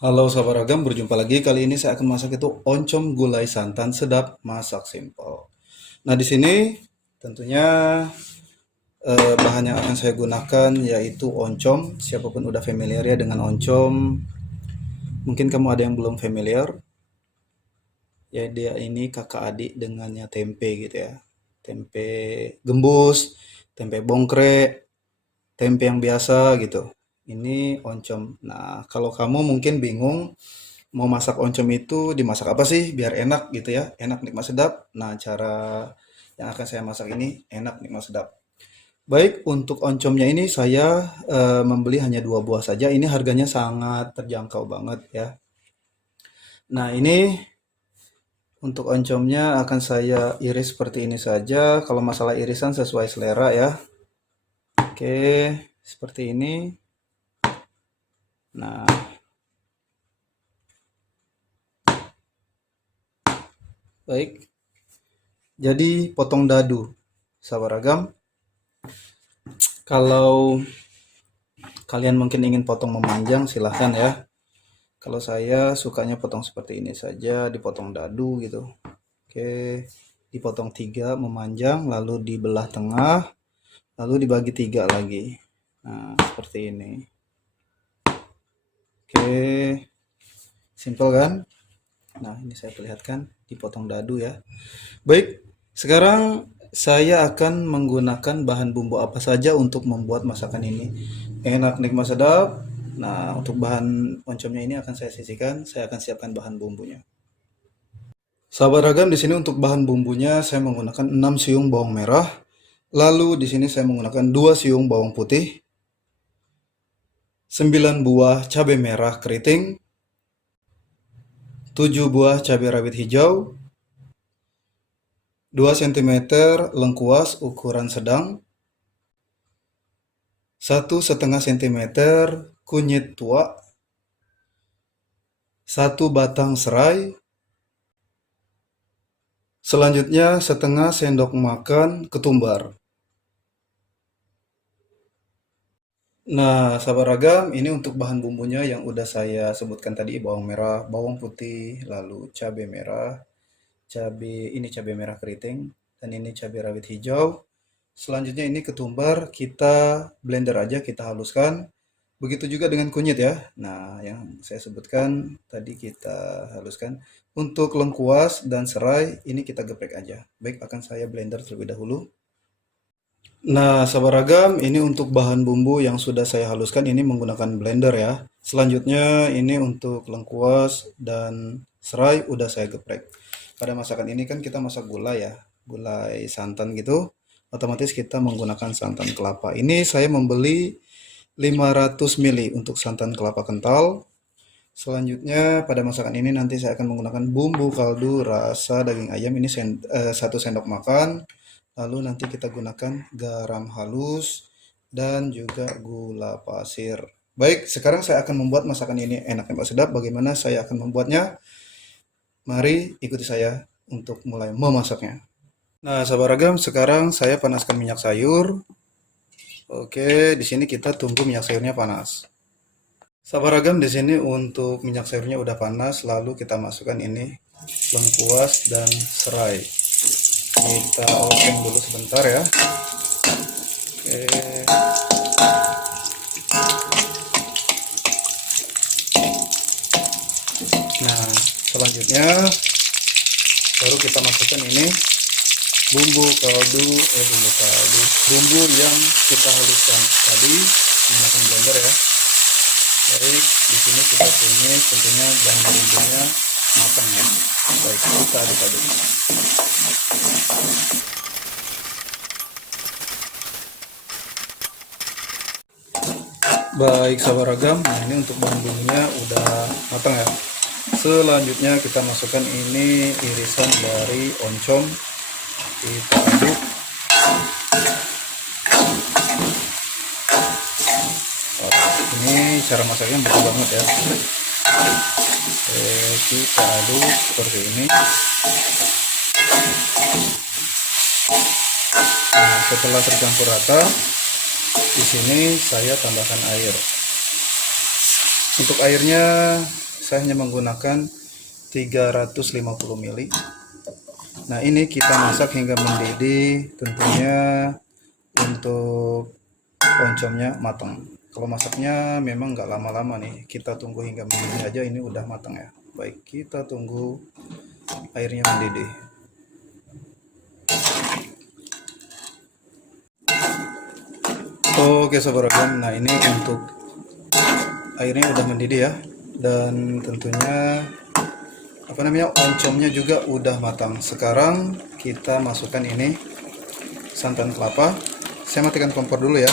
Halo sahabat ragam, berjumpa lagi. Kali ini saya akan masak itu oncom gulai santan sedap, masak simpel. Nah, di sini tentunya bahan yang akan saya gunakan yaitu oncom. Siapapun udah familiar ya dengan oncom, mungkin kamu ada yang belum familiar. Ya dia ini kakak adik dengannya tempe gitu ya. Tempe gembus, tempe bongkrek, tempe yang biasa gitu. Ini oncom. Nah, kalau kamu mungkin bingung mau masak oncom itu dimasak apa sih biar enak gitu ya, enak nikmat sedap. Nah, cara yang akan saya masak ini enak nikmat sedap. Baik, untuk oncomnya ini saya membeli hanya dua buah saja. Ini harganya sangat terjangkau banget ya. Nah, ini untuk oncomnya akan saya iris seperti ini saja. Kalau masalah irisan sesuai selera ya. Oke, seperti ini. Nah, baik. Jadi potong dadu, sahabat ragam. Kalau kalian mungkin ingin potong memanjang, silahkan ya. Kalau saya sukanya potong seperti ini saja, dipotong dadu gitu. Oke, dipotong tiga memanjang, lalu dibelah tengah, lalu dibagi tiga lagi. Nah, seperti ini. Oke, simple kan? Nah, ini saya perlihatkan, dipotong dadu ya. Baik, sekarang saya akan menggunakan bahan bumbu apa saja untuk membuat masakan ini enak, nikmat, sedap. Nah, untuk bahan oncomnya ini akan saya sisihkan, saya akan siapkan bahan bumbunya. Sahabat ragam, di sini untuk bahan bumbunya saya menggunakan 6 siung bawang merah. Lalu di sini saya menggunakan 2 siung bawang putih, 9 buah cabai merah keriting, 7 buah cabai rawit hijau, 2 cm lengkuas ukuran sedang, 1,5 cm kunyit tua, 1 batang serai, selanjutnya setengah sendok makan ketumbar. Nah, sahabat ragam, ini untuk bahan bumbunya yang udah saya sebutkan tadi, bawang merah, bawang putih, lalu cabai merah, cabai merah keriting, dan ini cabai rawit hijau. Selanjutnya ini ketumbar, kita blender aja, kita haluskan. Begitu juga dengan kunyit ya. Nah, yang saya sebutkan tadi kita haluskan. Untuk lengkuas dan serai, ini kita geprek aja. Baik, akan saya blender terlebih dahulu. Nah, sahabat ragam, ini untuk bahan bumbu yang sudah saya haluskan ini menggunakan blender ya. Selanjutnya ini untuk lengkuas dan serai udah saya geprek. Pada masakan ini kan kita masak gulai ya, gulai santan gitu. Otomatis kita menggunakan santan kelapa. Ini saya membeli 500 ml untuk santan kelapa kental. Selanjutnya pada masakan ini nanti saya akan menggunakan bumbu kaldu rasa daging ayam ini 1 sendok makan. Lalu nanti kita gunakan garam halus dan juga gula pasir. Baik, sekarang saya akan membuat masakan ini enak dan sedap. Bagaimana saya akan membuatnya? Mari ikuti saya untuk mulai memasaknya. Nah, sahabat ragam, sekarang saya panaskan minyak sayur. Oke, di sini kita tunggu minyak sayurnya panas. Sahabat ragam, di sini untuk minyak sayurnya udah panas, lalu kita masukkan ini lengkuas dan serai. Kita oseng dulu sebentar ya. Oke. Nah, selanjutnya baru kita masukkan ini bumbu yang kita haluskan tadi menggunakan blender ya. Baik, di sini kita tumis tentunya bahan bumbunya matang ya. Baik, kita aduk-aduk. Baik, sahabat ragam, nah ini untuk bahan bumbunya udah matang ya. Selanjutnya kita masukkan ini irisan dari oncom, kita aduk. Ini cara masaknya mudah banget ya. Kita aduk seperti ini. Nah, setelah tercampur rata, di sini saya tambahkan air. Untuk airnya saya hanya menggunakan 350 ml. Nah, ini kita masak hingga mendidih, tentunya untuk oncomnya matang. Kalau masaknya memang nggak lama-lama nih, kita tunggu hingga mendidih aja, ini udah matang ya. Baik, kita tunggu airnya mendidih. Oke sobat ragam, nah ini untuk airnya udah mendidih ya, dan tentunya oncomnya juga udah matang. Sekarang kita masukkan ini santan kelapa. Saya matikan kompor dulu ya.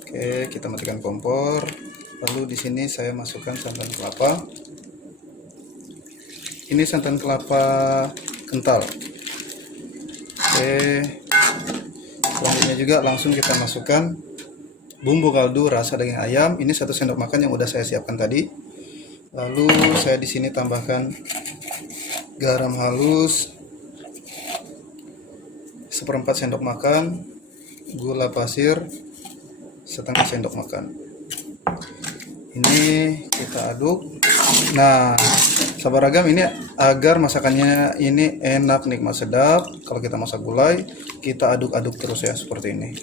Oke, kita matikan kompor. Lalu di sini saya masukkan santan kelapa. Ini santan kelapa kental. Oke. Selanjutnya juga langsung kita masukkan bumbu kaldu rasa daging ayam. Ini 1 sendok makan yang udah saya siapkan tadi. Lalu saya di sini tambahkan garam halus 1/4 sendok makan, gula pasir 1/2 sendok makan. Ini kita aduk. Nah, sahabat ragam, ini agar masakannya ini enak, nikmat, sedap. Kalau kita masak gulai, kita aduk-aduk terus ya seperti ini,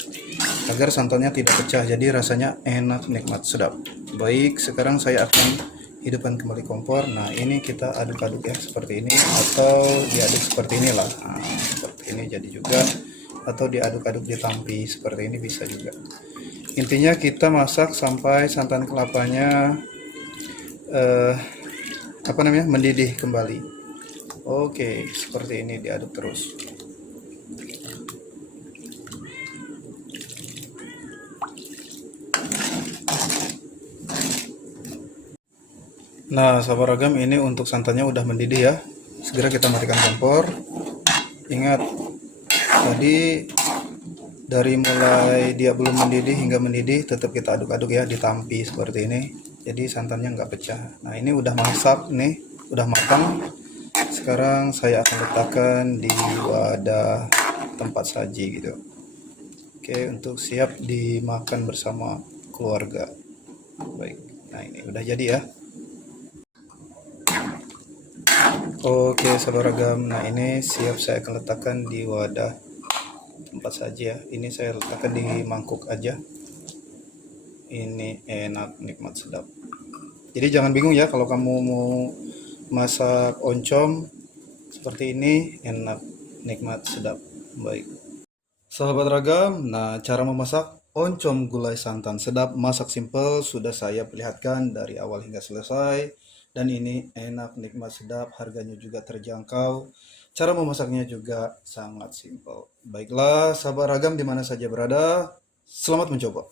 agar santannya tidak pecah, jadi rasanya enak, nikmat, sedap. Baik, sekarang saya akan hidupkan kembali kompor. Nah, ini kita aduk-aduk ya seperti ini, atau diaduk seperti inilah. Nah, seperti ini jadi juga, atau diaduk-aduk di tampi seperti ini bisa juga. Intinya kita masak sampai santan kelapanya mendidih kembali. Oke, seperti ini diaduk terus. Nah, sahabat ragam, ini untuk santannya udah mendidih ya. Segera kita matikan kompor. Ingat, tadi dari mulai dia belum mendidih hingga mendidih, tetap kita aduk-aduk ya, ditampi seperti ini. Jadi santannya nggak pecah. Nah, ini udah masak nih, udah matang. Sekarang saya akan letakkan di wadah tempat saji gitu. Oke, untuk siap dimakan bersama keluarga. Baik, nah ini udah jadi ya. Oke sahabat ragam, nah ini siap saya akan letakkan di wadah tempat saji ya. Ini saya letakkan di mangkuk aja. Ini enak, nikmat, sedap. Jadi jangan bingung ya kalau kamu mau masak oncom seperti ini, enak, nikmat, sedap. Baik sahabat ragam, nah cara memasak oncom gulai santan sedap, masak simple, sudah saya perlihatkan dari awal hingga selesai. Dan ini enak, nikmat, sedap, harganya juga terjangkau. Cara memasaknya juga sangat simpel. Baiklah sahabat ragam, dimana saja berada, selamat mencoba.